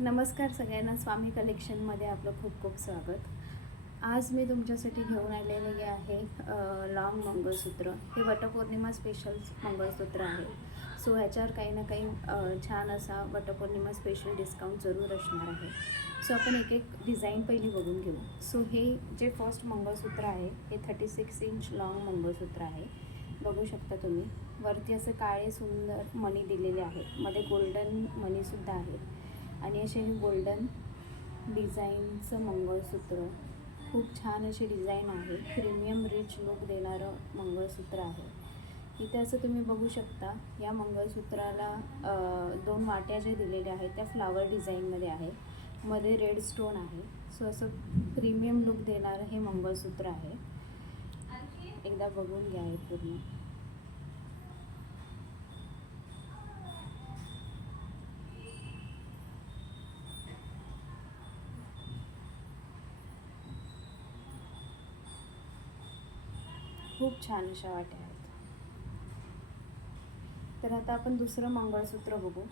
नमस्कार सगळ्यांना, स्वामी कलेक्शनमध्ये आपलं खूप खूप स्वागत. आज मी तुमच्यासाठी घेऊन आलेले आहे लॉंग मंगळसूत्र. हे वटपौर्णिमा स्पेशल मंगळसूत्र आहे. सो ह्याच्यावर काही ना काही छान असा वटपौर्णिमा स्पेशल डिस्काउंट जरूर असणार आहे. सो आपण एक एक डिझाईन पहिली बघून घेऊ. सो हे जे फर्स्ट मंगळसूत्र आहे हे 36 इंच लॉंग मंगळसूत्र आहे. बघू शकता तुम्ही, वरती असं काळे सुंदर मणी दिलेले आहेत, मध्ये गोल्डन मणीसुद्धा आहेत आणि असे हे गोल्डन डिझाईनचं मंगळसूत्र. खूप छान अशी डिझाईन आहे. प्रीमियम रिच लुक देणारं मंगळसूत्र आहे. इथे असं तुम्ही बघू शकता, या मंगळसूत्राला 2 वाट्या जे दिलेल्या आहेत त्या फ्लावर डिझाईनमध्ये आहे, मध्ये रेड स्टोन आहे. सो असं प्रीमियम लुक देणारं हे मंगळसूत्र आहे. एकदा बघून घ्या हे पूर्ण. खूप छान अशा वाट्या आहेत. तर आता आपण दुसरं मंगळसूत्र बघू.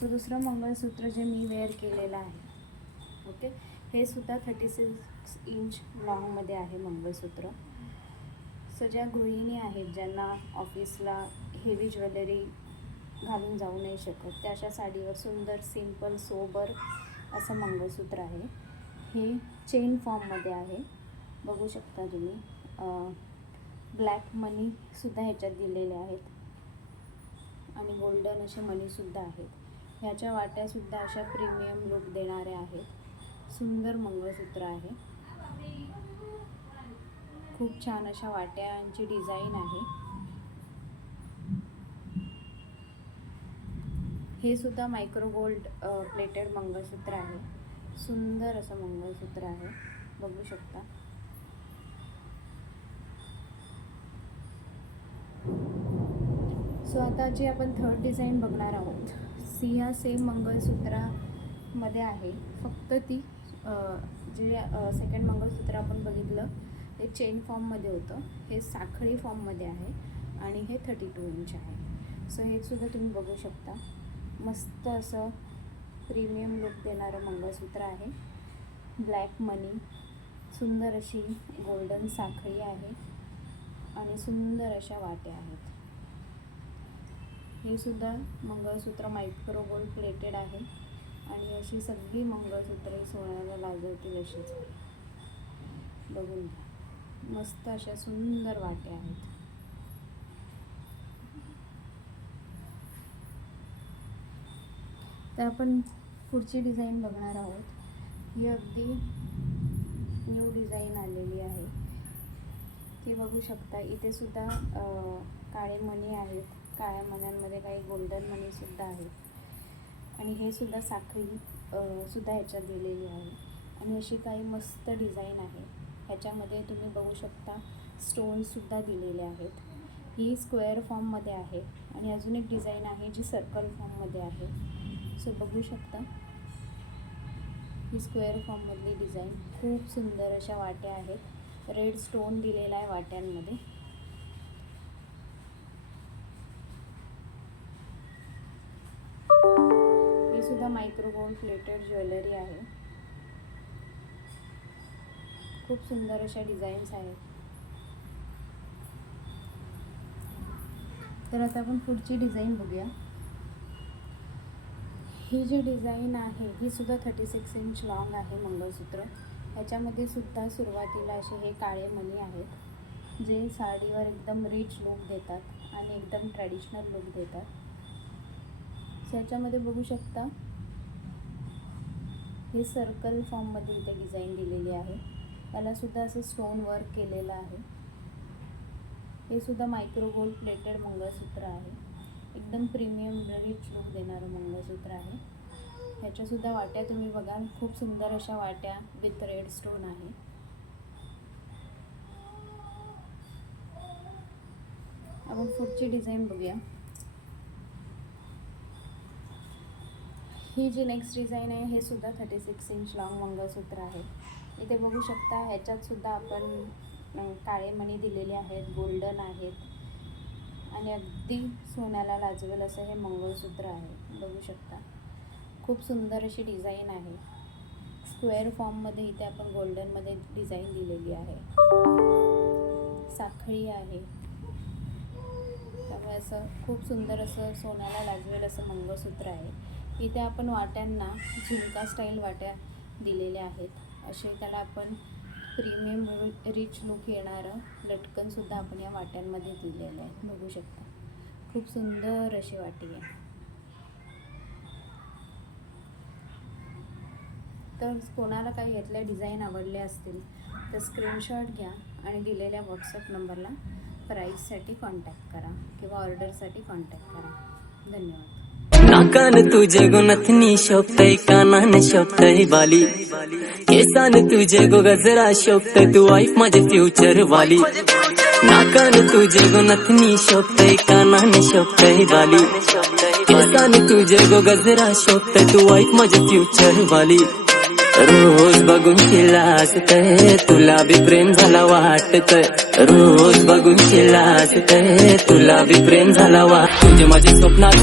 सो दुसरं मंगळसूत्र जे मी वेअर केलेलं आहे, ओके, हे सुद्धा 36 इंच लॉंगमध्ये आहे मंगळसूत्र. सो ज्या गृहिणी आहेत ज्यांना ऑफिसला हेवी ज्वेलरी घालून जाऊ नाही शकत, त्या अशा साडीवर सुंदर सिंपल सोबर असं मंगळसूत्र आहे. हे चेन फॉर्ममध्ये आहे, बघू शकता तुम्ही. ब्लॅक मनीसुद्धा ह्याच्यात दिलेले आहेत आणि गोल्डन असे मनीसुद्धा आहेत. ह्याच्या वाट्यासुद्धा अशा प्रीमियम लुक देणाऱ्या आहेत. सुंदर मंगळसूत्र आहे. खूप छान अशा वाट्यांची डिझाईन आहे. हे सुद्धा मायक्रो गोल्ड प्लेटेड मंगळसूत्र आहे. सुंदर असं मंगळसूत्र आहे, बघू शकता. सो आता जे आपण थर्ड डिझाईन बघणार आहोत, सिया सेम मंगळसूत्रामध्ये आहे. फक्त ती जे सेकंड मंगळसूत्र आपण बघितलं ते चेन फॉर्ममध्ये होतं, हे साखळी फॉर्ममध्ये आहे आणि हे 32 इंच आहे. सो हे सुद्धा तुम्ही बघू शकता. मस्त असं प्रीमियम लुक देणारं मंगळसूत्र आहे. ब्लॅक मनी, सुंदर अशी गोल्डन साखळी आहे आणि सुंदर अशा वाट्या आहेत. हे सुद्धा मंगळसूत्र मायक्रो गोल्ड प्लेटेड आहे आणि अशी सगळी मंगळसूत्रे सोन्याला लाजवतील अशीच आहे. बघून घ्या, मस्त अशा सुंदर वाट्या आहेत. तर आपण पुढची डिझाईन बघणार आहोत. ही अगदी न्यू डिझाईन आलेली आहे, ती बघू शकता. इथे सुद्धा काळे मणी आहेत, काळ्या मण्यांमध्ये काही गोल्डन मणीसुद्धा आहेत आणि हे सुद्धा साखळी सुद्धा ह्याच्यात दिलेली आहे आणि अशी काही मस्त डिझाईन आहे. ह्याच्यामध्ये तुम्ही बघू शकता स्टोन्ससुद्धा दिलेले आहेत. ही स्क्वेअर फॉर्ममध्ये आहे आणि अजून एक डिझाईन आहे जी सर्कल फॉर्ममध्ये आहे. सो बघू शकता, ही स्क्वेअर फॉर्ममधली डिझाईन. खूप सुंदर अशा वाट्या आहेत. रेड स्टोन दिलेला आहे वाट्यांमध्ये. हे सुद्धा मायक्रो गोल्ड प्लेटेड ज्वेलरी आहे. खूप सुंदर अशा डिझाईन्स आहेत. तर आता आपण पुढची डिझाईन बघूया. ही जी डिझाईन आहे ही सुद्धा 36 इंच लॉंग आहे मंगळसूत्र. ह्याच्यामध्ये सुद्धा सुरुवातीला असे हे काळे मणी आहेत जे साडीवर एकदम रिच लुक देतात आणि एकदम ट्रॅडिशनल लुक देतात. ह्याच्यामध्ये बघू शकता हे सर्कल फॉर्ममध्ये इथे डिझाईन दिलेली आहे. त्यालासुद्धा असं स्टोन वर्क केलेलं आहे. हे सुद्धा मायक्रो गोल्ड प्लेटेड मंगळसूत्र आहे. एकदम प्रीमियम रिच लुक देणारं मंगळसूत्र आहे. ह्याच्यासुद्धा वाट्या तुम्ही बघा, खूप सुंदर अशा वाट्या विथ रेड स्टोन आहे. आपण पुढची डिझाईन बघूया. ही जी नेक्स्ट डिझाईन आहे हे सुद्धा 36 इंच लॉंग मंगळसूत्र आहे. इथे बघू शकता ह्याच्यात सुद्धा आपण काळे मणी दिलेले आहेत, गोल्डन आहेत आणि अगदी सोन्याला लाजवेल असं हे मंगळसूत्र आहे. बघू शकता, खूप सुंदर अशी डिझाईन आहे. स्क्वेअर फॉर्ममध्ये इथे आपण गोल्डनमध्ये डिझाईन दिलेली आहे. साखळी आहे. त्यामुळे असं खूप सुंदर असं सोन्याला लागवेल असं मंगळसूत्र आहे. इथे आपण वाट्यांना झुमका स्टाईल वाट्या दिलेल्या आहेत. असे त्याला आपण प्रीमियम रिच लुक येणारं लटकनसुद्धा आपण या वाट्यांमध्ये दिलेलं आहे. बघू शकता खूप सुंदर अशी वाटी आहे. तर कोणाला काही यातल्या डिझाईन आवडल्या असतील तर स्क्रीनशॉट घ्या आणि दिलेल्या व्हॉट्सअप नंबरला प्राईससाठी कॉन्टॅक्ट करा किंवा ऑर्डरसाठी कॉन्टॅक्ट करा. धन्यवाद. नाकान तुझे गो नथनी शोभतय, कानान शोभतय बाली, केसान तुझे गो गजरा शोभतय, तू वाईफ माझे फ्युचर वाली. नाकान तुझे गो नथनी शोभतय, कानान शोभतय बाली, केसान तुझे गो गजरा शोभतय, तू वाईफ माझे फ्युचर वाली. रोज बघून लाजतय, तुला बी प्रेम झाला वाटतय. रोज बघून लाजतय, तुला बी प्रेम झाला वाटतय. तुझे माझे स्वप्नात